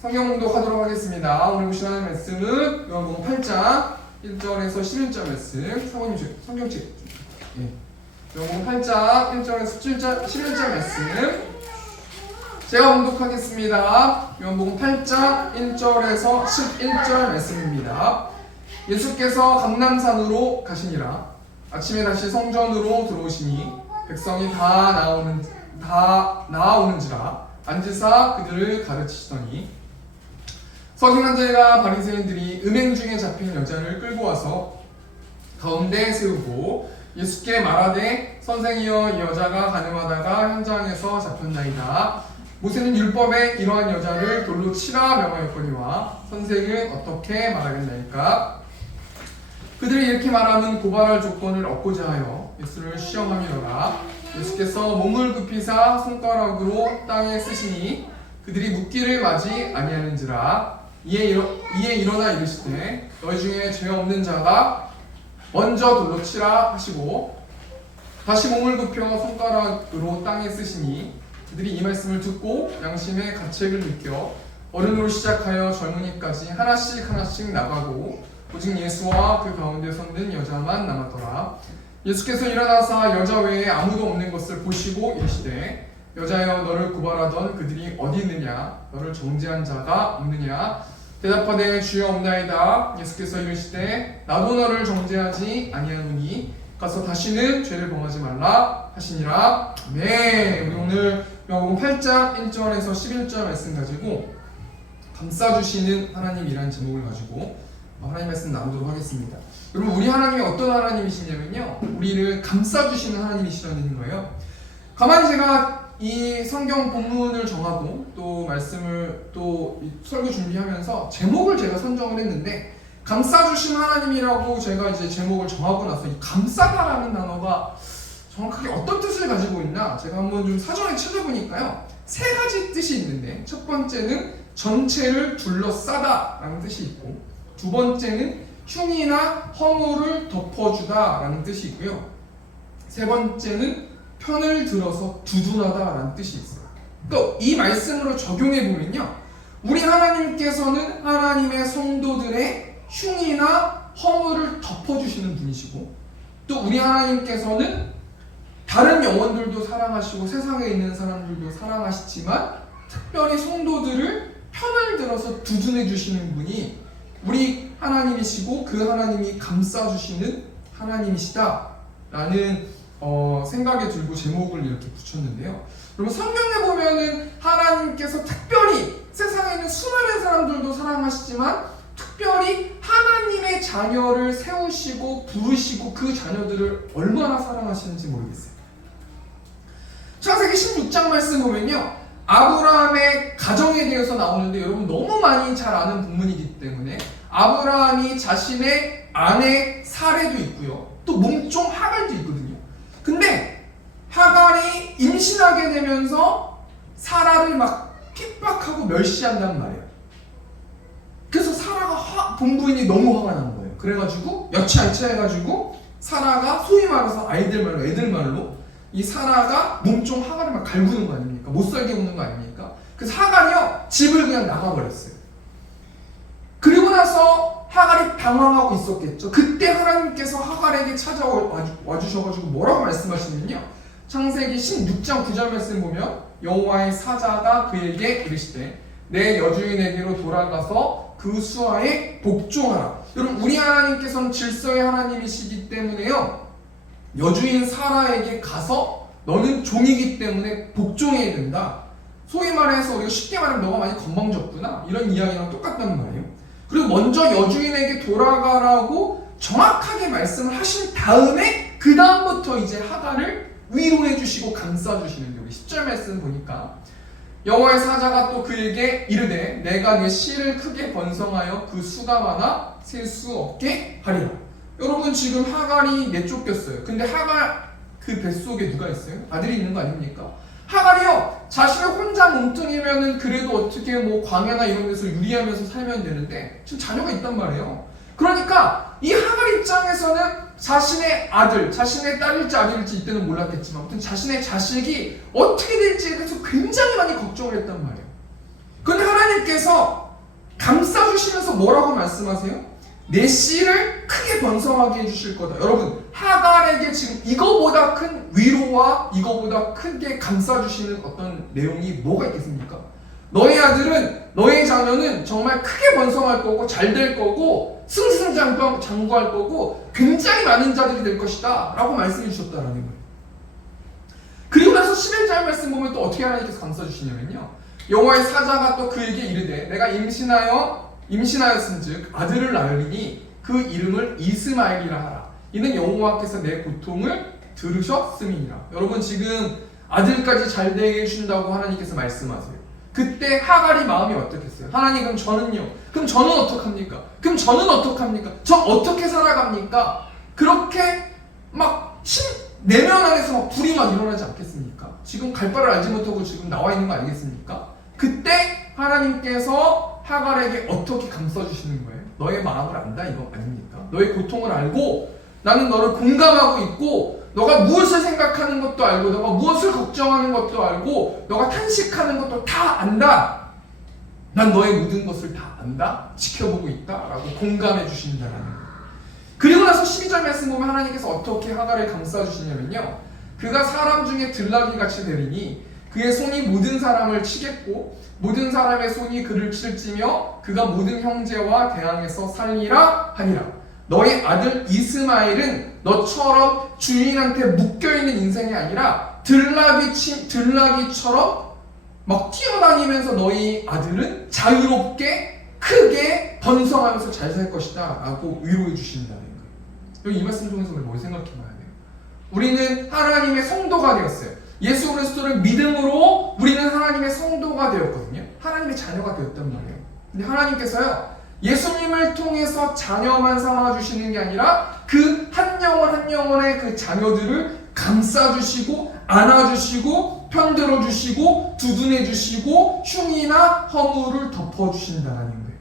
성경 봉독하도록 하겠습니다. 오늘 보실 하나님 말씀은 요한복음 8장 1절에서 11절 말씀. 사모님 성경책. 요한복음 8장 1절에서 11절 말씀. 제가 봉독하겠습니다. 요한복음 8장 1절에서 11절 말씀입니다. 예수께서 감람산으로 가시니라. 아침에 다시 성전으로 들어오시니 백성이 다 나아오는지라 앉으사 그들을 가르치시더니 서기관들과 바리새인들이 음행 중에 잡힌 여자를 끌고 와서 가운데 세우고 예수께 말하되 선생이여 이 여자가 가늠하다가 현장에서 잡혔나이다. 모세는 율법에 이러한 여자를 돌로 치라 명하였거니와 선생은 어떻게 말하겠나이까. 그들이 이렇게 말하면 고발할 조건을 얻고자 하여 예수를 시험함이로라. 예수께서 몸을 굽히사 손가락으로 땅에 쓰시니 그들이 묻기를 마지 아니하는지라. 이에 일어나 이르시되 너희 중에 죄 없는 자가 먼저 돌로 치라 하시고 다시 몸을 굽혀 손가락으로 땅에 쓰시니 그들이 이 말씀을 듣고 양심의 가책을 느껴 어른으로 시작하여 젊은이까지 하나씩 나가고 오직 예수와 그 가운데 섰는 여자만 남았더라. 예수께서 일어나사 여자 외에 아무도 없는 것을 보시고 이르시되 여자여 너를 고발하던 그들이 어디 있느냐? 너를 정죄한 자가 없느냐? 대답하되 주여 없나이다. 예수께서 이르시되 나도 너를 정죄하지 아니하노니 가서 다시는 죄를 범하지 말라 하시니라. 네, 우리 오늘 요한복음 8장 1절에서 11절 말씀 가지고 감싸주시는 하나님이라는 제목을 가지고 하나님 말씀 나누도록 하겠습니다. 여러분, 우리 하나님이 어떤 하나님이시냐면요, 우리를 감싸주시는 하나님이시라는 거예요. 가만히 제가 이 성경 본문을 정하고 또 말씀을 또 설교 준비하면서 제목을 제가 선정을 했는데, 감싸주신 하나님이라고 제가 이제 제목을 정하고 나서 이 감싸다라는 단어가 정확하게 어떤 뜻을 가지고 있나 제가 한번 좀 사전에 찾아보니까요, 세 가지 뜻이 있는데, 첫 번째는 전체를 둘러싸다 라는 뜻이 있고, 두 번째는 흉이나 허물을 덮어주다 라는 뜻이 있고요, 세 번째는 편을 들어서 두둔하다 라는 뜻이 있어요. 또 이 말씀으로 적용해 보면요, 우리 하나님께서는 하나님의 성도들의 흉이나 허물을 덮어주시는 분이시고, 또 우리 하나님께서는 다른 영혼들도 사랑하시고 세상에 있는 사람들도 사랑하시지만 특별히 성도들을 편을 들어서 두둔해 주시는 분이 우리 하나님이시고 그 하나님이 감싸주시는 하나님이시다 라는 생각이 들고 제목을 이렇게 붙였는데요. 그러면 성경에 보면은 하나님께서 특별히 세상에 있는 수많은 사람들도 사랑하시지만 특별히 하나님의 자녀를 세우시고 부르시고 그 자녀들을 얼마나 사랑하시는지 모르겠어요. 창세기 16장 말씀 보면요, 아브라함의 가정에 대해서 나오는데 여러분 너무 많이 잘 아는 본문이기 때문에 아브라함이 자신의 아내 사레도 있고요, 또 몸종 하갈도 있거든요. 근데 하갈이 임신하게 되면서 사라를 막 핍박하고 멸시한단 말이에요. 그래서 사라가 본부인이 너무 화가 난 거예요. 그래가지고 여차여차해가지고 사라가 소위 말해서 애들 말로 이 사라가 몸종 하갈을 막 갈구는 거 아닙니까? 못 살게 구는 거 아닙니까? 그래서 하갈이요, 집을 그냥 나가버렸어요. 그리고 나서 하갈이 당황하고 있었겠죠. 그때 하나님께서 하갈에게 찾아와 주셔가지고 뭐라고 말씀하시냐면요, 창세기 16장 9절 말씀 보면 여호와의 사자가 그에게 이르시되 내 여주인에게로 돌아가서 그 수하에 복종하라. 여러분, 우리 하나님께서는 질서의 하나님이시기 때문에요, 여주인 사라에게 가서 너는 종이기 때문에 복종해야 된다. 소위 말해서 우리가 쉽게 말하면 너가 많이 건방졌구나, 이런 이야기랑 똑같단 말이에요. 그리고 먼저 여주인에게 돌아가라고 정확하게 말씀을 하신 다음에 그 다음부터 이제 하갈을 위로해 주시고 감싸 주시는데, 우리 10절 말씀 보니까 여호와의 사자가 또 그에게 이르되 내가 내 씨를 크게 번성하여 그 수가 많아 셀 수 없게 하리라. 여러분, 지금 하갈이 내쫓겼어요. 근데 하갈 그 뱃속에 누가 있어요? 아들이 있는 거 아닙니까? 하갈이요, 자신을 혼자 몸뚱이면은 그래도 어떻게 뭐 광야나 이런 데서 유리하면서 살면 되는데 지금 자녀가 있단 말이에요. 그러니까 이 하갈 입장에서는 자신의 아들, 자신의 딸일지 아들일지 이때는 몰랐겠지만 아무튼 자신의 자식이 어떻게 될지에 대해서 굉장히 많이 걱정을 했단 말이에요. 그런데 하나님께서 감싸주시면서 뭐라고 말씀하세요? 내 씨를 크게 번성하게 해주실 거다. 여러분, 하갈에게 지금 이거보다 큰 위로와 이거보다 크게 감싸주시는 어떤 내용이 뭐가 있겠습니까? 너의 아들은, 너의 자녀는 정말 크게 번성할 거고 잘 될 거고 승승장구할 거고 굉장히 많은 자들이 될 것이다 라고 말씀해 주셨다라는 거예요. 그리고 나서 11절 말씀 보면 또 어떻게 하나님께서 감싸주시냐면요, 여호와의 사자가 또 그에게 이르되 내가 임신하였은즉 아들을 낳으리니 그 이름을 이스마엘이라 하라. 이는 여호와께서 내 고통을 들으셨음이니라. 여러분, 지금 아들까지 잘 되게 해준다고 하나님께서 말씀하세요. 그때 하갈이 마음이 어떻겠어요? 하나님, 그럼 저는요? 그럼 저는 어떡합니까? 그럼 저는 어떡합니까? 저 어떻게 살아갑니까? 그렇게 막 내면 안에서 막 불이 막 일어나지 않겠습니까? 지금 갈 바를 알지 못하고 지금 나와 있는 거 아니겠습니까? 그때 하나님께서 하갈에게 어떻게 감싸주시는 거예요? 너의 마음을 안다 이거 아닙니까? 너의 고통을 알고 나는 너를 공감하고 있고 너가 무엇을 생각하는 것도 알고 너가 무엇을 걱정하는 것도 알고 너가 탄식하는 것도 다 안다. 난 너의 모든 것을 다 안다. 지켜보고 있다 라고 공감해 주신다는 거예요. 그리고 나서 12절 말씀 보면 하나님께서 어떻게 하갈을 감싸주시냐면요, 그가 사람 중에 들나귀 같이 되리니 그의 손이 모든 사람을 치겠고 모든 사람의 손이 그를 칠지며 그가 모든 형제와 대항해서 살리라 하니라. 너의 아들 이스마엘은 너처럼 주인한테 묶여있는 인생이 아니라 들나귀처럼 막 뛰어다니면서 너희 아들은 자유롭게 크게 번성하면서 잘 살 것이다 라고 위로해 주신다는 거예요. 여기 이 말씀 통해서 우리 뭘 생각해 봐야 돼요? 우리는 하나님의 성도가 되었어요. 예수 그리스도를 믿음으로 우리는 하나님의 성도가 되었거든요. 하나님의 자녀가 되었단 말이에요. 근데 하나님께서요, 예수님을 통해서 자녀만 삼아주시는 게 아니라 그 한 영혼 한 영혼의 그 자녀들을 감싸주시고 안아주시고 편들어주시고 두둔해주시고 흉이나 허물을 덮어주신다는 거예요.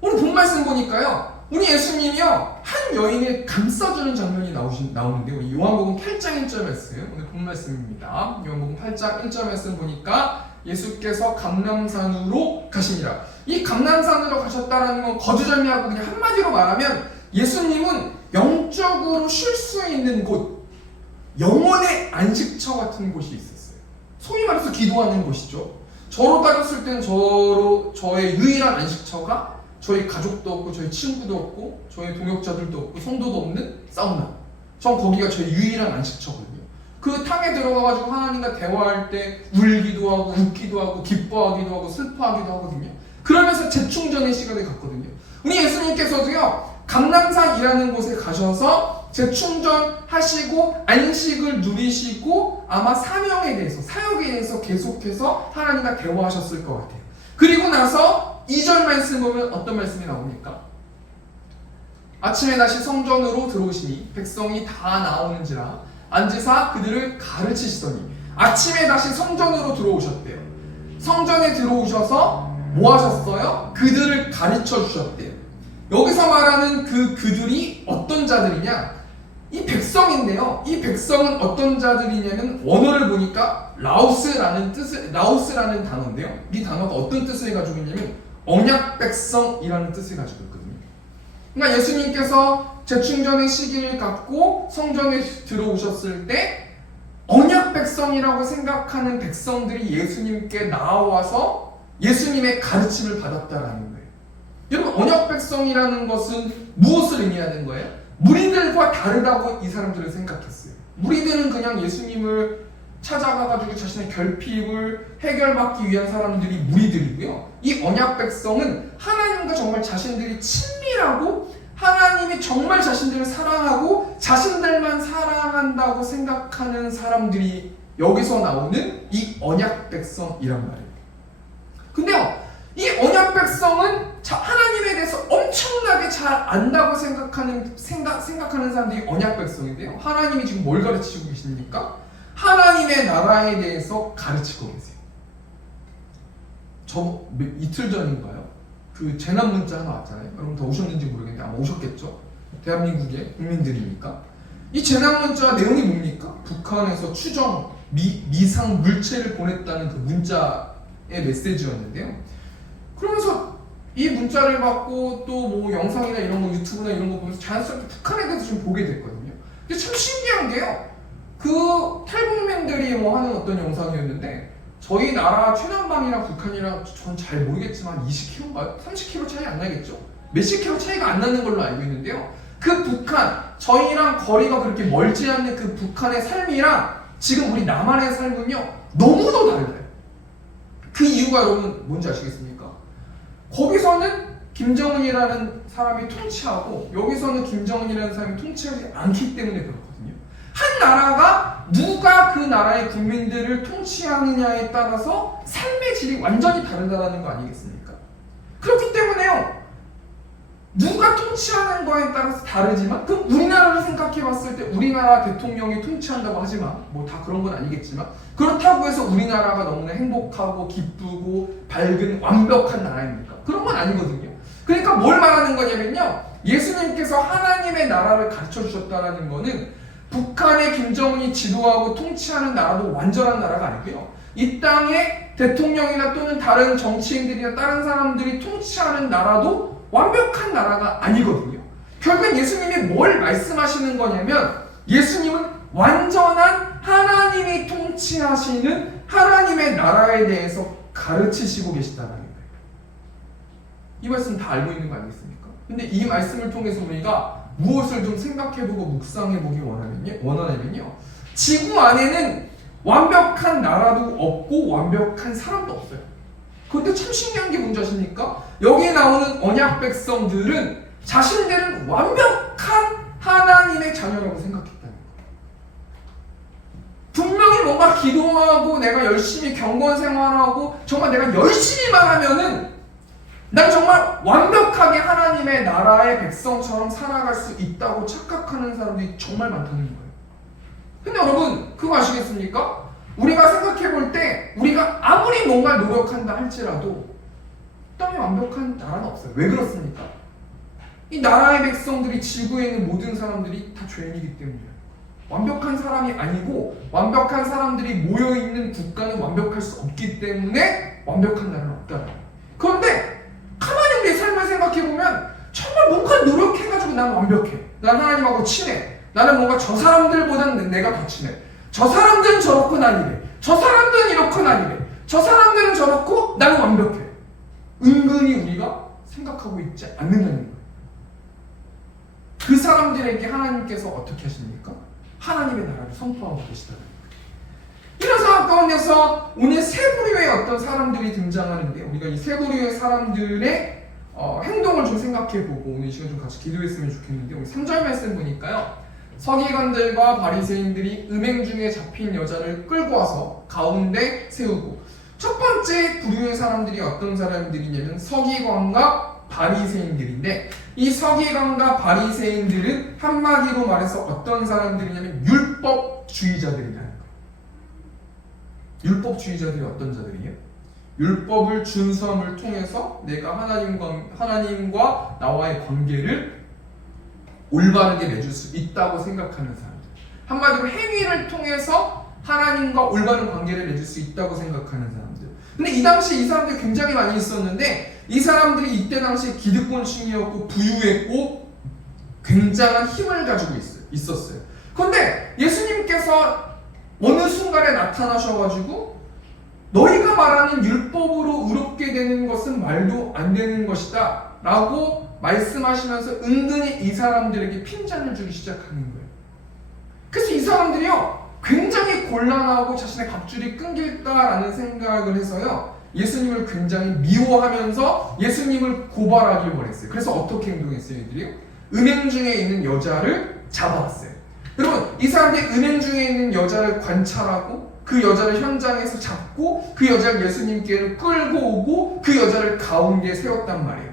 오늘 본 말씀 보니까요, 우리 예수님이요 한 여인을 감싸주는 장면이 나오는데요. 요한복음 8장 1절 말씀, 오늘 본 말씀입니다. 요한복음 8장 1절 말씀 보니까 예수께서 감람산으로 가시니라. 이 감람산으로 가셨다는 건 거두절미하고 그냥 한마디로 말하면 예수님은 영적으로 쉴 수 있는 곳, 영혼의 안식처 같은 곳이 있었어요. 소위 말해서 기도하는 곳이죠. 저로 따졌을 때는 저의 유일한 안식처가 저희 가족도 없고 저희 친구도 없고 저희 동역자들도 없고 성도도 없는 사우나. 전 거기가 저희 유일한 안식처거든요. 그 탕에 들어가가지고 하나님과 대화할 때 울기도 하고 웃기도 하고 기뻐하기도 하고 슬퍼하기도 하거든요. 그러면서 재충전의 시간을 갖거든요. 우리 예수님께서도요 감람산이라는 곳에 가셔서 재충전하시고 안식을 누리시고 아마 사명에 대해서 사역에 대해서 계속해서 하나님과 대화하셨을 것 같아요. 그리고 나서 2절 말씀 보면 어떤 말씀이 나옵니까? 아침에 다시 성전으로 들어오시니 백성이 다 나오는지라 앉으사 그들을 가르치시더니 아침에 다시 성전으로 들어오셨대요. 성전에 들어오셔서 뭐 하셨어요? 그들을 가르쳐 주셨대요. 여기서 말하는 그들이 어떤 자들이냐? 이 백성인데요. 이 백성은 어떤 자들이냐면 원어를 보니까 라우스라는 단어인데요. 이 단어가 어떤 뜻을 가지고 있냐면 언약 백성이라는 뜻을 가지고 있거든요. 그러니까 예수님께서 재충전의 시기를 갖고 성전에 들어오셨을 때 언약 백성이라고 생각하는 백성들이 예수님께 나와서 예수님의 가르침을 받았다라는 거예요. 여러분, 언약 백성이라는 것은 무엇을 의미하는 거예요? 무리들과 다르다고 이 사람들은 생각했어요. 무리들은 그냥 예수님을 찾아가가지고 자신의 결핍을 해결받기 위한 사람들이 무리들이고요. 이 언약 백성은 하나님과 정말 자신들이 친밀하고 하나님이 정말 자신들을 사랑하고 자신들만 사랑한다고 생각하는 사람들이 여기서 나오는 이 언약 백성이란 말이에요. 근데요, 이 언약 백성은 하나님에 대해서 엄청나게 잘 안다고 생각하는 사람들이 언약 백성인데요. 하나님이 지금 뭘 가르치고 계십니까? 하나님의 나라에 대해서 가르치고 계세요. 이틀 전인가요? 그 재난 문자 하나 왔잖아요. 여러분 다 오셨는지 모르겠는데 아마 오셨겠죠? 대한민국의 국민들이니까. 이 재난 문자 내용이 뭡니까? 북한에서 추정 미상 물체를 보냈다는 그 문자의 메시지였는데요. 그러면서 이 문자를 받고 또 뭐 영상이나 이런 거 유튜브나 이런 거 보면서 자연스럽게 북한에 대해서 좀 보게 됐거든요. 근데 참 신기한 게요. 그 탈북민들이 뭐 하는 어떤 영상이었는데 저희 나라 최남방이랑 북한이랑 전 잘 모르겠지만 20km인가요? 30km 차이 안 나겠죠? 몇십 킬로 차이가 안 나는 걸로 알고 있는데요. 그 북한, 저희랑 거리가 그렇게 멀지 않는 그 북한의 삶이랑 지금 우리 남한의 삶은요 너무도 달라요. 그 이유가 여러분 뭔지 아시겠습니까? 거기서는 김정은이라는 사람이 통치하고 여기서는 김정은이라는 사람이 통치하지 않기 때문에 그렇거든요. 한 나라가 누가 그 나라의 국민들을 통치하느냐에 따라서 삶의 질이 완전히 다르다는 거 아니겠습니까? 그렇기 때문에요. 누가 통치하는 거에 따라서 다르지만 그럼 우리나라를 생각해 봤을 때 우리나라 대통령이 통치한다고 하지만 뭐 다 그런 건 아니겠지만 그렇다고 해서 우리나라가 너무나 행복하고 기쁘고 밝은 완벽한 나라입니까? 그런 건 아니거든요. 그러니까 뭘 말하는 거냐면요. 예수님께서 하나님의 나라를 가르쳐 주셨다는 거는 북한의 김정은이 지도하고 통치하는 나라도 완전한 나라가 아니고요. 이 땅에 대통령이나 또는 다른 정치인들이나 다른 사람들이 통치하는 나라도 완벽한 나라가 아니거든요. 결국 예수님이 뭘 말씀하시는 거냐면 예수님은 완전한 하나님이 통치하시는 하나님의 나라에 대해서 가르치시고 계시다는 거예요. 이 말씀 다 알고 있는 거 아니겠습니까? 근데 이 말씀을 통해서 우리가 무엇을 좀 생각해보고 묵상해보기 원하냐면요. 지구 안에는 완벽한 나라도 없고 완벽한 사람도 없어요. 그런데 참 신기한 게 뭔지 아십니까? 여기에 나오는 언약 백성들은 자신들은 완벽한 하나님의 자녀라고 생각했다는 거예요. 분명히 뭔가 기도하고 내가 열심히 경건 생활하고 정말 내가 열심히만 하면은 난 정말 완벽하게 하나님의 나라의 백성처럼 살아갈 수 있다고 착각하는 사람들이 정말 많다는 거예요. 근데 여러분 그거 아시겠습니까? 우리가 생각해 볼 때 우리가 아무리 뭔가 노력한다 할지라도 땅에 완벽한 나라는 없어요. 왜 그렇습니까? 이 나라의 백성들이 지구에 있는 모든 사람들이 다 죄인이기 때문이에요. 완벽한 사람이 아니고 완벽한 사람들이 모여있는 국가는 완벽할 수 없기 때문에 완벽한 나라는 없다는 거예요. 그런데 가만히 우리의 삶을 생각해보면 정말 뭔가 노력해가지고 난 완벽해. 난 하나님하고 친해. 나는 뭔가 저 사람들보다는 내가 더 친해. 저 사람들은 저렇고 난 이래. 저 사람들은 이렇고 난 이래. 저 사람들은 저렇고 나는 완벽해. 은근히 우리가 생각하고 있지 않는다는 거예요. 그 사람들에게 하나님께서 어떻게 하십니까? 하나님의 나라를 선포하고 계시다는 거예요. 이런 상황 가운데서 오늘 세 부류의 어떤 사람들이 등장하는데 우리가 이 세 부류의 사람들의 행동을 좀 생각해보고 오늘 이 시간 좀 같이 기도했으면 좋겠는데 오늘 3절 말씀 보니까요. 서기관들과 바리새인들이 음행 중에 잡힌 여자를 끌고 와서 가운데 세우고 첫 번째 부류의 사람들이 어떤 사람들이냐면 서기관과 바리새인들인데 이 서기관과 바리새인들은 한마디로 말해서 어떤 사람들이냐면 율법주의자들이라는 거예요. 율법주의자들이 어떤 자들이에요? 율법을 준수함을 통해서 내가 하나님과 나와의 관계를 올바르게 맺을 수 있다고 생각하는 사람들. 한마디로 행위를 통해서 하나님과 올바른 관계를 맺을 수 있다고 생각하는 사람들. 근데 이 당시에 이 사람들이 굉장히 많이 있었는데 이 사람들이 이때 당시에 기득권층이었고 부유했고 굉장한 힘을 가지고 있었어요. 그런데 예수님께서 어느 순간에 나타나셔가지고 너희가 말하는 율법으로 의롭게 되는 것은 말도 안 되는 것이다 라고 말씀하시면서 은근히 이 사람들에게 핀잔을 주기 시작하는 거예요. 그래서 이 사람들이요 굉장히 곤란하고 자신의 갑줄이 끊길까라는 생각을 해서요 예수님을 굉장히 미워하면서 예수님을 고발하길 원했어요. 그래서 어떻게 행동했어요? 이들이요? 음행 중에 있는 여자를 잡아왔어요. 여러분 이 사람들이 음행 중에 있는 여자를 관찰하고 그 여자를 현장에서 잡고 그 여자를 예수님께로 끌고 오고 그 여자를 가운데에 세웠단 말이에요.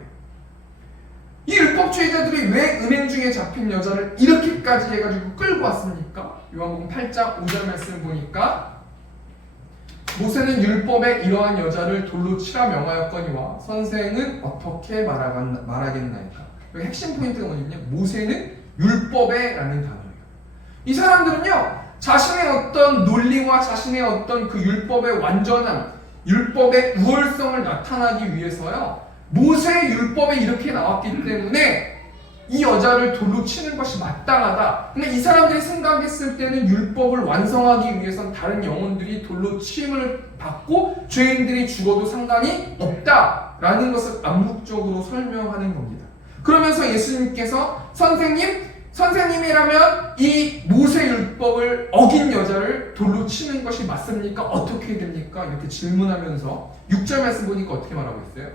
이 율법주의자들이 왜 음행 중에 잡힌 여자를 이렇게까지 해가지고 끌고 왔습니까? 요한복음 8장 5절 말씀 보니까 모세는 율법에 이러한 여자를 돌로 치라 명하였거니와 선생은 어떻게 말하겠나이까. 여기 핵심 포인트가 뭐냐면요. 모세는 율법에 라는 단어예요. 이 사람들은요, 자신의 어떤 논리와 자신의 어떤 그 율법의 완전함, 율법의 우월성을 나타나기 위해서요, 모세의 율법에 이렇게 나왔기 때문에 이 여자를 돌로 치는 것이 마땅하다. 근데 이 사람들이 생각했을 때는 율법을 완성하기 위해선 다른 영혼들이 돌로 치임을 받고 죄인들이 죽어도 상관이 없다라는 것을 암묵적으로 설명하는 겁니다. 그러면서 예수님께서 선생님이라면 이 모세 율법을 어긴 여자를 돌로 치는 것이 맞습니까? 어떻게 됩니까? 이렇게 질문하면서 6절 말씀 보니까 어떻게 말하고 있어요?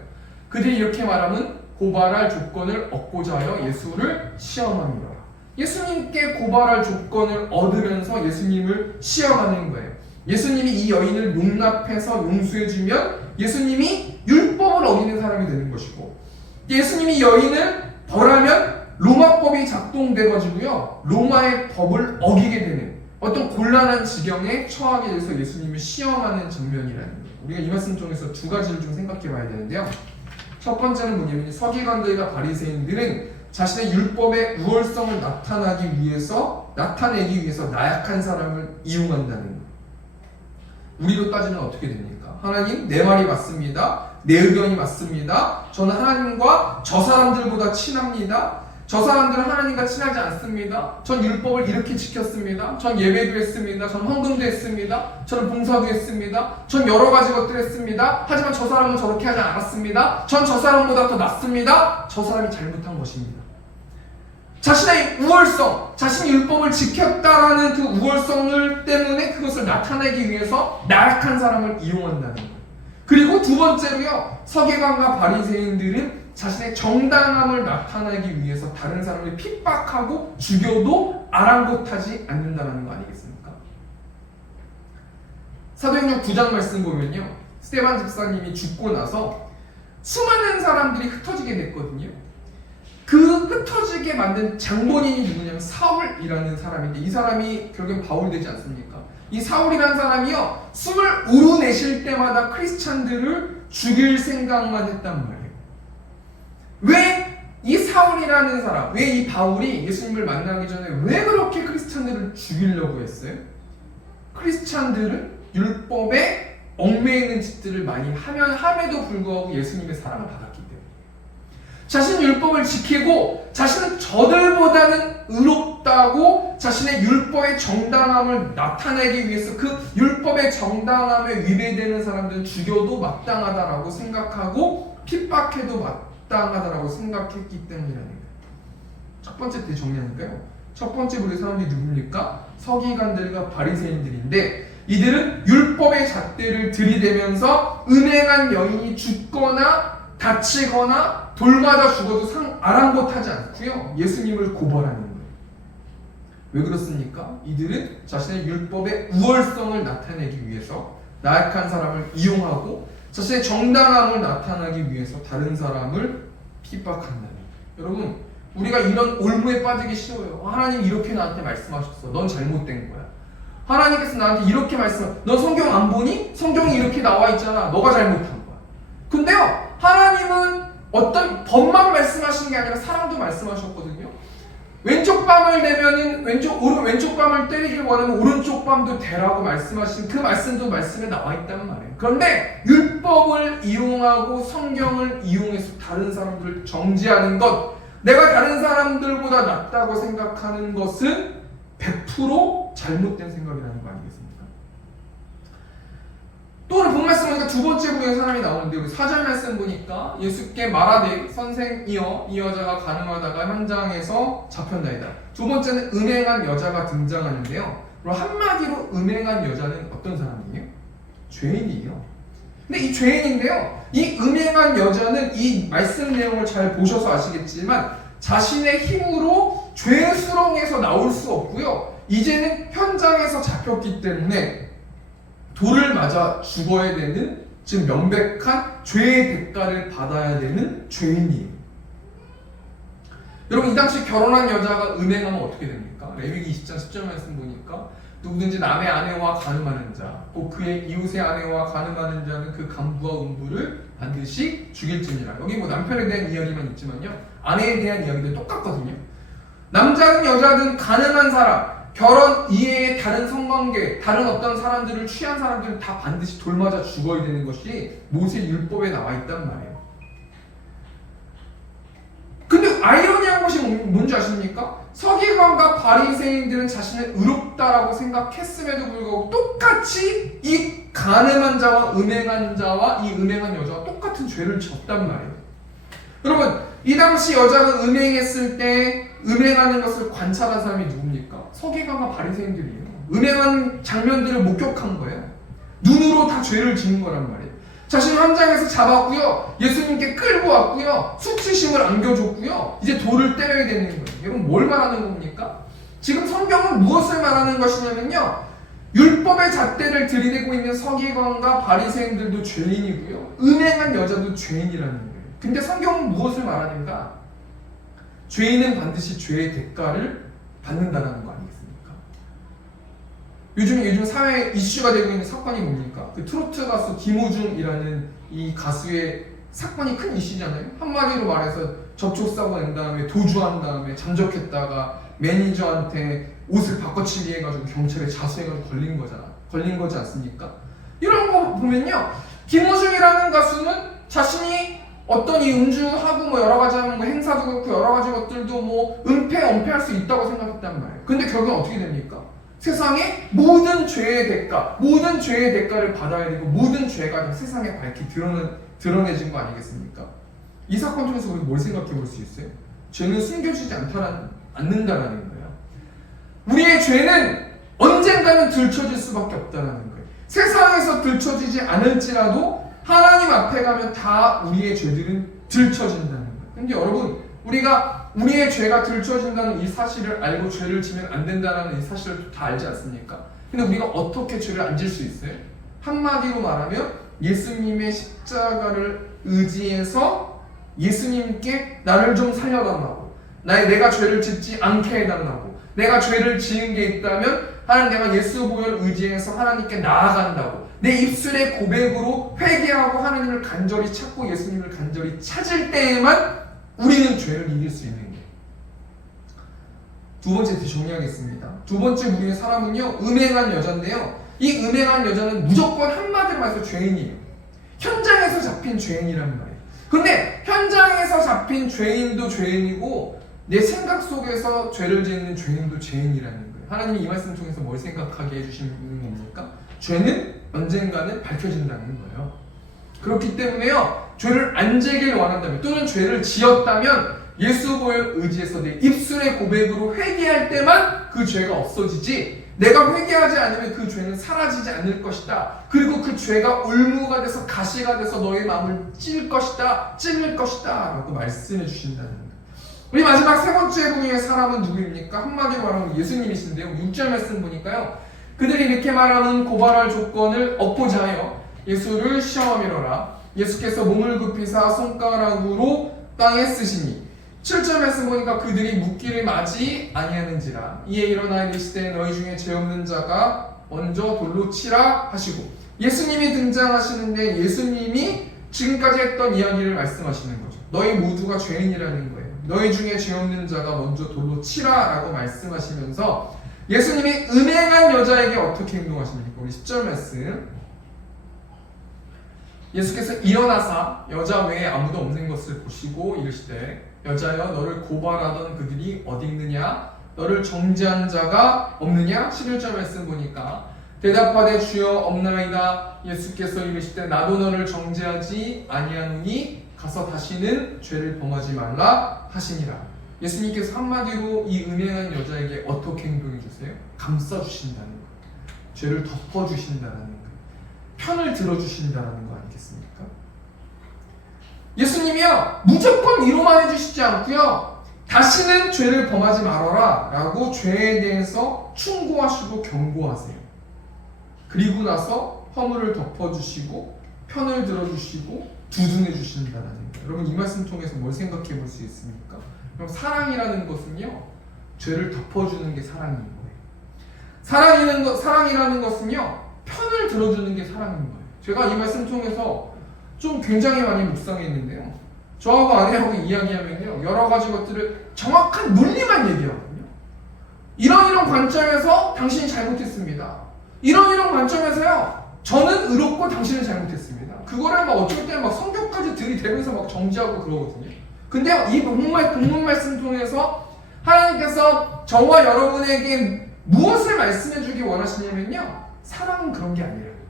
그들이 이렇게 말하면 고발할 조건을 얻고자 하여 예수를 시험합니다. 예수님께 고발할 조건을 얻으면서 예수님을 시험하는 거예요. 예수님이 이 여인을 용납해서 용서해주면 예수님이 율법을 어기는 사람이 되는 것이고, 예수님이 여인을 벌하면 로마법이 작동돼가지고요, 로마의 법을 어기게 되는 어떤 곤란한 지경에 처하게 돼서 예수님을 시험하는 장면이라는 거예요. 우리가 이 말씀 중에서 두 가지를 좀 생각해 봐야 되는데요. 첫 번째는 뭐냐면 서기관들과 바리새인들은 자신의 율법의 우월성을 나타내기 위해서 나약한 사람을 이용한다는 거예요. 우리로 따지면 어떻게 됩니까? 하나님, 내 말이 맞습니다. 내 의견이 맞습니다. 저는 하나님과 저 사람들보다 친합니다. 저 사람들은 하나님과 친하지 않습니다. 전 율법을 이렇게 지켰습니다. 전 예배도 했습니다. 전 헌금도 했습니다. 저는 봉사도 했습니다. 전 여러 가지 것들을 했습니다. 하지만 저 사람은 저렇게 하지 않았습니다. 전 저 사람보다 더 낫습니다. 저 사람이 잘못한 것입니다. 자신의 우월성, 자신이 율법을 지켰다라는 그 우월성을 때문에 그것을 나타내기 위해서 나약한 사람을 이용한다는 거예요. 그리고 두 번째로요, 서기관과 바리새인들은 자신의 정당함을 나타내기 위해서 다른 사람을 핍박하고 죽여도 아랑곳하지 않는다는 거 아니겠습니까? 사도행전 9장 말씀 보면요, 스데반 집사님이 죽고 나서 수많은 사람들이 흩어지게 됐거든요. 그 흩어지게 만든 장본인이 누구냐면 사울이라는 사람인데, 이 사람이 결국엔 바울 되지 않습니까? 이 사울이라는 사람이요, 숨을 우러내실 때마다 크리스찬들을 죽일 생각만 했단 말이에요. 왜 이 사울이라는 사람, 왜 이 바울이 예수님을 만나기 전에 왜 그렇게 크리스찬들을 죽이려고 했어요? 크리스찬들은 율법에 얽매이는 짓들을 많이 함에도 불구하고 예수님의 사랑을 받았기 때문에, 자신 율법을 지키고 자신은 저들보다는 의롭다고 자신의 율법의 정당함을 나타내기 위해서 그 율법의 정당함에 위배되는 사람들은 죽여도 마땅하다라고 생각하고 핍박해도 마땅하다라고 생각했기 때문이라는 거예요. 첫 번째 때 정리하니까요, 첫 번째 부류의 사람들이 누굽니까? 서기관들과 바리새인들인데, 이들은 율법의 잣대를 들이대면서 음행한 여인이 죽거나 다치거나 돌 맞아 죽어도 아랑곳하지 않고요, 예수님을 고발하는 거예요. 왜 그렇습니까? 이들은 자신의 율법의 우월성을 나타내기 위해서 나약한 사람을 이용하고 자신의 정당함을 나타내기 위해서 다른 사람을 핍박한다는 거예요. 여러분, 우리가 이런 올무에 빠지기 싫어요. 하나님 이렇게 나한테 말씀하셨어. 넌 잘못된 거야. 하나님께서 나한테 이렇게 너 성경 안 보니? 성경이 이렇게 나와 있잖아. 너가 잘못한 거야. 근데요, 하나님은 어떤 법만 말씀하시는 게 아니라 사랑도 말씀하셨거든요. 왼쪽 뺨을 대면은 왼쪽 뺨을 때리길 원하면 오른쪽 뺨도 대라고 말씀하신 그 말씀도 말씀에 나와 있단 말이에요. 그런데 율법을 이용하고 성경을 이용해서 다른 사람들을 정죄하는 것, 내가 다른 사람들보다 낫다고 생각하는 것은 100% 잘못된 생각이라는 거 아니겠습니까? 또 오늘 본 말씀 보니까 두 번째 부류의 사람이 나오는데, 우리 4절 말씀 보니까 예수께 말하되 선생이여 이 여자가 간음하다가 현장에서 잡혔나이다. 두 번째는 음행한 여자가 등장하는데요, 그럼 한마디로 음행한 여자는 어떤 사람이에요? 죄인이에요. 근데 이 죄인인데요, 이 음행한 여자는 이 말씀 내용을 잘 보셔서 아시겠지만 자신의 힘으로 죄 수렁에서 나올 수 없고요, 이제는 현장에서 잡혔기 때문에 돌을 맞아 죽어야 되는, 즉 명백한 죄의 대가를 받아야 되는 죄인이에요. 여러분, 이 당시 결혼한 여자가 음행하면 어떻게 됩니까? 레위기 20장 10절 말씀 보니까 누구든지 남의 아내와 간음하는 자, 곧 그의 이웃의 아내와 간음하는 자는 그 간부와 음부를 반드시 죽일지니라. 여기 뭐 남편에 대한 이야기만 있지만요, 아내에 대한 이야기도 똑같거든요. 남자든 여자든 간음한 사람, 결혼 이외의 다른 성관계, 다른 어떤 사람들을 취한 사람들은 다 반드시 돌맞아 죽어야 되는 것이 모세 율법에 나와 있단 말이에요. 근데 아이러니한 것이 뭔지 아십니까? 서기관과 바리새인들은 자신을 의롭다라고 생각했음에도 불구하고 똑같이 이 간음한 자와 음행한 자와 이 음행한 여자와 똑같은 죄를 졌단 말이에요. 여러분, 이 당시 여자가 음행했을 때 음행하는 것을 관찰한 사람이 누굽니까? 서기관과 바리새인들이에요. 음행한 장면들을 목격한 거예요. 눈으로 다 죄를 지은 거란 말이에요. 자신을 현장에서 잡았고요, 예수님께 끌고 왔고요, 수치심을 안겨줬고요, 이제 돌을 때려야 되는 거예요. 여러분, 뭘 말하는 겁니까? 지금 성경은 무엇을 말하는 것이냐면요, 율법의 잣대를 들이대고 있는 서기관과 바리새인들도 죄인이고요, 음행한 여자도 죄인이라는 거예요. 근데 성경은 무엇을 말하는가? 죄인은 반드시 죄의 대가를 받는다는 거 아니겠습니까? 요즘 사회에 이슈가 되고 있는 사건이 뭡니까? 그 트로트 가수 김호중이라는 이 가수의 사건이 큰 이슈잖아요. 한마디로 말해서 접촉사고 낸 다음에 도주한 다음에 잠적했다가 매니저한테 옷을 바꿔치기 해가지고 경찰에 자수해가지고 걸린 거지 않습니까? 이런 거 보면요, 김호중이라는 가수는 자신이 어떤 이 음주하고 뭐 여러 가지 하는 뭐 행사도 그렇고 여러 가지 것들도 뭐 은폐할 수 있다고 생각했단 말이에요. 근데 결국은 어떻게 됩니까? 세상에 모든 죄의 대가를 받아야 되고 모든 죄가 세상에 밝히 드러내진 거 아니겠습니까? 이 사건 통해서 우리 뭘 생각해 볼 수 있어요? 죄는 숨겨지지 않는다라는 거예요. 우리의 죄는 언젠가는 들춰질 수밖에 없다는 거예요. 세상에서 들춰지지 않을지라도 하나님 앞에 가면 다 우리의 죄들은 들춰진다는 거예요. 근데 여러분, 우리가 우리의 죄가 들춰진다는 이 사실을 알고 죄를 지면 안 된다는 이 사실을 다 알지 않습니까? 근데 우리가 어떻게 죄를 안 질 수 있어요? 한마디로 말하면 예수님의 십자가를 의지해서 예수님께 나를 좀 살려달라고, 내가 죄를 짓지 않게 해달라고, 내가 죄를 지은 게 있다면 하나님, 내가 예수 보혈 의지해서 하나님께 나아간다고, 내 입술의 고백으로 회개하고 하나님을 간절히 찾고 예수님을 간절히 찾을 때에만 우리는 죄를 이길 수 있는 거예요. 두 번째 정리하겠습니다. 두 번째 우리의 사람은요, 음행한 여자인데요, 이 음행한 여자는 무조건 한마디로 말해서 죄인이에요. 현장에서 잡힌 죄인이란 말이에요. 근데 현장에서 잡힌 죄인도 죄인이고 내 생각 속에서 죄를 짓는 죄인도 죄인이라는 거예요. 하나님이 이 말씀 통해서 뭘 생각하게 해주시는 겁니까? 죄는 언젠가는 밝혀진다는 거예요. 그렇기 때문에요, 죄를 안 지길 원한다면 또는 죄를 지었다면 예수 보혈 의지해서 내 입술의 고백으로 회개할 때만 그 죄가 없어지지, 내가 회개하지 않으면 그 죄는 사라지지 않을 것이다. 그리고 그 죄가 울무가 돼서 가시가 돼서 너의 마음을 찔 것이다, 찔릴 것이다 라고 말씀해 주신다는 거예요. 우리 마지막 세 번째 분의 사람은 누구입니까? 한마디로 말하면 예수님이신데요, 6절 말씀 보니까요, 그들이 이렇게 말하는 고발할 조건을 얻고자 하여 예수를 시험하미러라. 예수께서 몸을 굽히사 손가락으로 땅에 쓰시니 7절 말씀 보니까 그들이 묻기를 마지 아니하는지라. 이에 일어나 이르시되 너희 중에 죄 없는 자가 먼저 돌로 치라 하시고, 예수님이 등장하시는데 예수님이 지금까지 했던 이야기를 말씀하시는 거죠. 너희 모두가 죄인이라는 거예요. 너희 중에 죄 없는 자가 먼저 돌로 치라 라고 말씀하시면서 예수님이 음행한 여자에게 어떻게 행동하십니까? 우리 10절 말씀, 예수께서 일어나사 여자 외에 아무도 없는 것을 보시고 이르시되 여자여, 너를 고발하던 그들이 어디 있느냐? 너를 정죄한 자가 없느냐? 11절 말씀 보니까 대답하되 주여 없나이다. 예수께서 이르시되 나도 너를 정죄하지 아니하노니 가서 다시는 죄를 범하지 말라 하시니라. 예수님께서 한마디로 이 음행한 여자에게 어떻게 행동해 주세요? 감싸주신다는 거예요. 죄를 덮어주신다는 거예요. 편을 들어주신다는 거 아니겠습니까? 예수님이요, 무조건 위로만 해주시지 않고요, 다시는 죄를 범하지 말아라 라고 죄에 대해서 충고하시고 경고하세요. 그리고 나서 허물을 덮어주시고 편을 들어주시고 두둔해 주신다는 거예요. 여러분, 이 말씀 통해서 뭘 생각해 볼 수 있습니까? 그럼 사랑이라는 것은요, 죄를 덮어주는 게 사랑인 거예요. 사랑이라는 것은요, 편을 들어주는 게 사랑인 거예요. 제가 이 말씀 통해서 좀 굉장히 많이 묵상했는데요. 저하고 아내하고 이야기하면요, 여러 가지 것들을 정확한 논리만 얘기하거든요. 이런 관점에서 당신이 잘못했습니다. 이런 관점에서요, 저는 의롭고 당신은 잘못했습니다. 그거를 막 어쩔 때는 막 성경까지 들이대면서 막 정지하고 그러거든요. 근데 이 본문 말씀 통해서 하나님께서 저와 여러분에게 무엇을 말씀해 주기 원하시냐면요, 사랑은 그런 게 아니라는 거예요.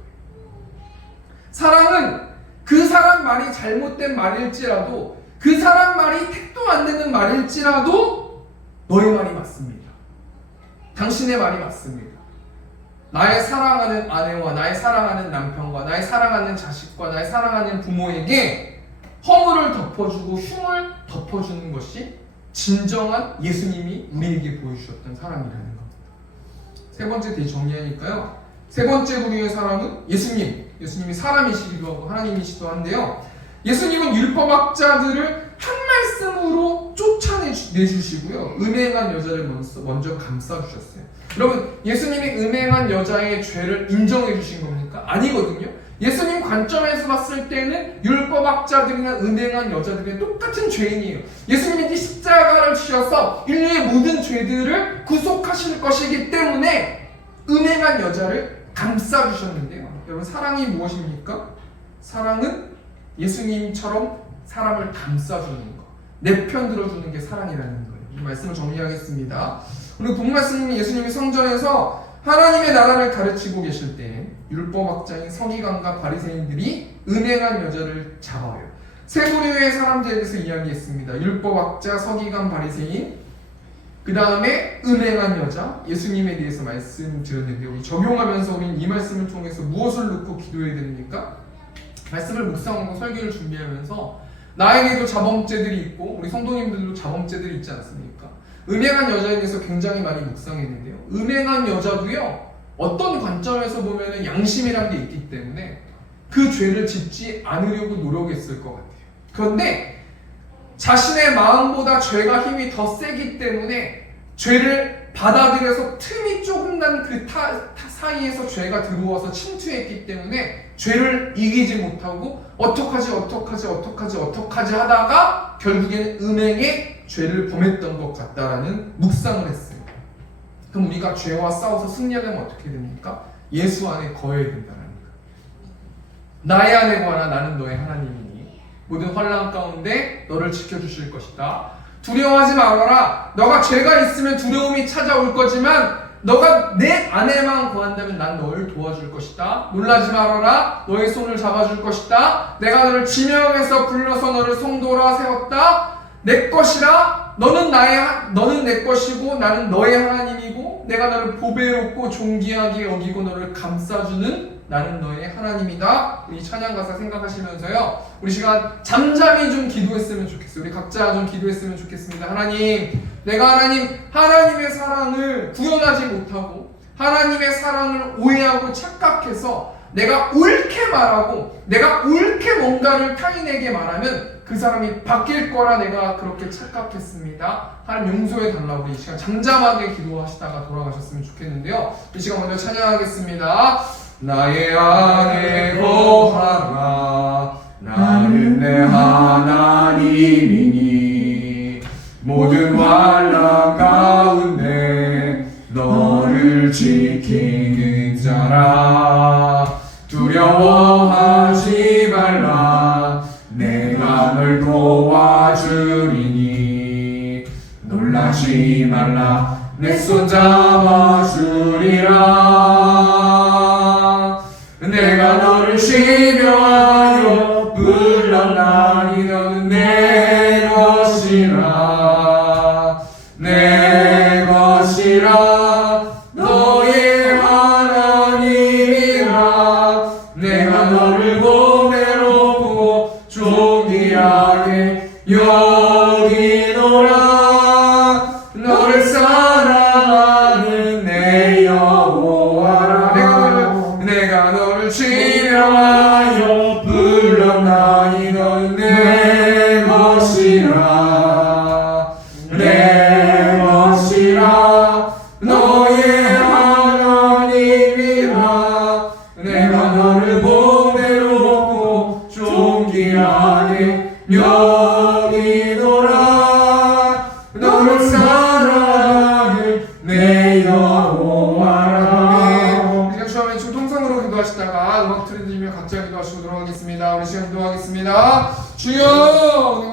사랑은 그 사람 말이 잘못된 말일지라도, 그 사람 말이 택도 안 되는 말일지라도 너의 말이 맞습니다. 당신의 말이 맞습니다. 나의 사랑하는 아내와 나의 사랑하는 남편과 나의 사랑하는 자식과 나의 사랑하는 부모에게 허물을 덮어주고 흉을 덮어주는 것이 진정한 예수님이 우리에게 보여주셨던 사랑이라는 겁니다. 세 번째 대정리하니까요, 세 번째 부류의 사랑은 예수님이 사람이시기도 하고 하나님이시기도 한데요, 예수님은 율법학자들을 한 말씀으로 쫓아내주시고요, 음행한 여자를 먼저 감싸주셨어요. 여러분, 예수님이 음행한 여자의 죄를 인정해 주신 겁니까? 아니거든요. 예수님 관점에서 봤을 때는 율법학자들이나 음행한 여자들이 똑같은 죄인이에요. 예수님이 십자가를 지셔서 인류의 모든 죄들을 구속하실 것이기 때문에 음행한 여자를 감싸주셨는데요. 여러분, 사랑이 무엇입니까? 사랑은 예수님처럼 사람을 감싸주는 것, 내 편 들어주는 게 사랑이라는 거예요. 이 말씀을 정리하겠습니다. 그리고 본 말씀은 예수님이 성전에서 하나님의 나라를 가르치고 계실 때 율법학자인 서기관과 바리새인들이 음행한 여자를 잡아요. 세 부류의 사람들에 대해서 이야기했습니다. 율법학자, 서기관, 바리새인, 그 다음에 음행한 여자, 예수님에 대해서 말씀드렸는데, 우리 적용하면서 우리는 이 말씀을 통해서 무엇을 놓고 기도해야 됩니까? 말씀을 묵상하고 설교를 준비하면서 나에게도 자범죄들이 있고 우리 성도님들도 자범죄들이 있지 않습니까? 음행한 여자에 대해서 굉장히 많이 묵상했는데요, 음행한 여자도요, 어떤 관점에서 보면 양심이란 게 있기 때문에 그 죄를 짓지 않으려고 노력했을 것 같아요. 그런데 자신의 마음보다 죄가 힘이 더 세기 때문에 죄를 받아들여서 틈이 조금 난 그 사이에서 죄가 들어와서 침투했기 때문에 죄를 이기지 못하고 어떡하지 하다가 결국에는 음행의 죄를 범했던 것 같다라는 묵상을 했어요. 그럼 우리가 죄와 싸워서 승리하려면 어떻게 됩니까? 예수 안에 거해야 된다는 거예요. 나의 안에 거하라, 나는 너의 하나님이니 모든 환난 가운데 너를 지켜주실 것이다. 두려워하지 말아라. 너가 죄가 있으면 두려움이 찾아올 거지만 너가 내 안에만 거한다면 난 너를 도와줄 것이다. 놀라지 말아라. 너의 손을 잡아줄 것이다. 내가 너를 지명해서 불러서 너를 성도라 세웠다. 내 것이라. 너는 내 것이고 나는 너의 하나님이고 내가 너를 보배롭고 존귀하게 여기고 너를 감싸주는 나는 너의 하나님이다. 우리 찬양 가사 생각하시면서요, 우리 시간 잠잠히 좀 기도했으면 좋겠어요. 우리 각자 좀 기도했으면 좋겠습니다. 하나님, 내가 하나님의 사랑을 구현하지 못하고 하나님의 사랑을 오해하고 착각해서 내가 옳게 말하고 내가 옳게 뭔가를 타인에게 말하면 그 사람이 바뀔 거라 내가 그렇게 착각했습니다. 하나님 용서해 달라고 우리 이 시간 잠잠하게 기도하시다가 돌아가셨으면 좋겠는데요. 이 시간 먼저 찬양하겠습니다. 나의 안에 거하라. 나는 내 하나님이니 모든 환난 가운데 너를 지키는 자라. 두려워하지 말라. 내가 널 도와주리니 놀라지 말라. 내 손 잡아주리라. 내가 너를 심여하여 불렀나니 너는 내 것이라. 내 것이라. 너의 하나님이라. 내가 너를 보배롭고 존귀하게 여기노라. 너를 사랑하는 내 여호와라. 내가 너를 지명하여 불렀나니 너는 내 것이라. 내 것이라. 너의 하나님이라. 내려오아라. 우리가 처음에 주 통성으로 기도하시다가 음악 틀어드리며 각자 기도하시고 들어가겠습니다. 우리 시간 기도하겠습니다. 주여